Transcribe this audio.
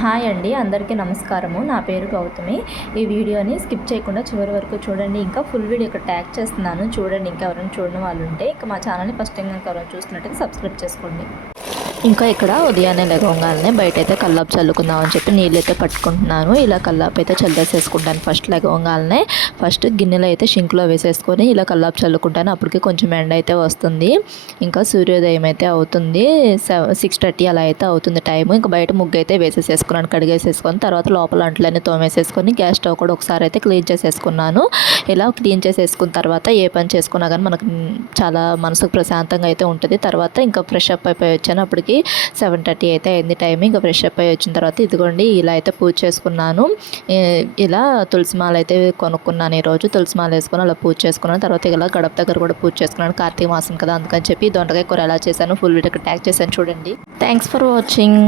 Hi అండి, అందరికీ నమస్కారము. నా పేరు గౌతమి. ఈ వీడియోని స్కిప్ చేయకుండా చివరి వరకు చూడండి. ఇంకా ఫుల్ వీడియో ఇక్కడ ట్యాగ్ చేస్తున్నాను చూడండి. ఇంకా ఎవరైనా చూడని వాళ్ళు ఉంటే ఇంకా మా ఛానల్ని ఫస్ట్ టైం కనుక ఎవరైనా చూస్తున్నట్టయితే సబ్స్క్రైబ్ చేసుకోండి. ఇంకా ఇక్కడ ఉదయాన్నే లెగవగానే బయట అయితే కల్లాపు చల్లుకుందాం అని చెప్పి నీళ్ళు అయితే పట్టుకుంటున్నాను. ఇలా కల్లాపు అయితే చల్లేసేసుకుంటాను. ఫస్ట్ లెగవగానే ఫస్ట్ గిన్నెలో అయితే షింక్లో వేసేసుకొని ఇలా కల్లాపు చల్లుకుంటాను. అప్పటికి కొంచెం ఎండ అయితే వస్తుంది. ఇంకా సూర్యోదయం అయితే అవుతుంది. 6:30 అలా అయితే అవుతుంది టైము. ఇంకా బయట ముగ్గు అయితే వేసేసేసుకున్నాను, కడిగేసేసుకొని తర్వాత లోపల అంట్లన్నీ తోమేసేసుకొని గ్యాస్ స్టవ్ కూడా ఒకసారి అయితే క్లీన్ చేసేసుకున్నాను. ఇలా క్లీన్ చేసేసుకున్న తర్వాత ఏ పని చేసుకున్నా కానీ మనకు చాలా మనసుకు ప్రశాంతంగా అయితే ఉంటుంది. తర్వాత ఇంకా ఫ్రెష్ అప్ అయిపోయి వచ్చాను. అప్పటికి 7:30 అయితే అయింది టైం. ఇంకా ఫ్రెష్ అప్ అయ్యి వచ్చిన తర్వాత ఇదిగోండి ఇలా అయితే పూజ చేసుకున్నాను. ఇలా తులసి మాల అయితే కొనుక్కున్నాను. ఈరోజు తులసి మాల వేసుకొని అలా పూజ చేసుకున్నాను. తర్వాత ఇలా గడప దగ్గర కూడా పూజ చేసుకున్నాను. కార్తీక మాసం కదా అందుకని చెప్పి దొండకాయ కూర ఎలా చేశాను ఫుల్ వీడియో ట్యాగ్ చేశాను చూడండి. Thanks for watching.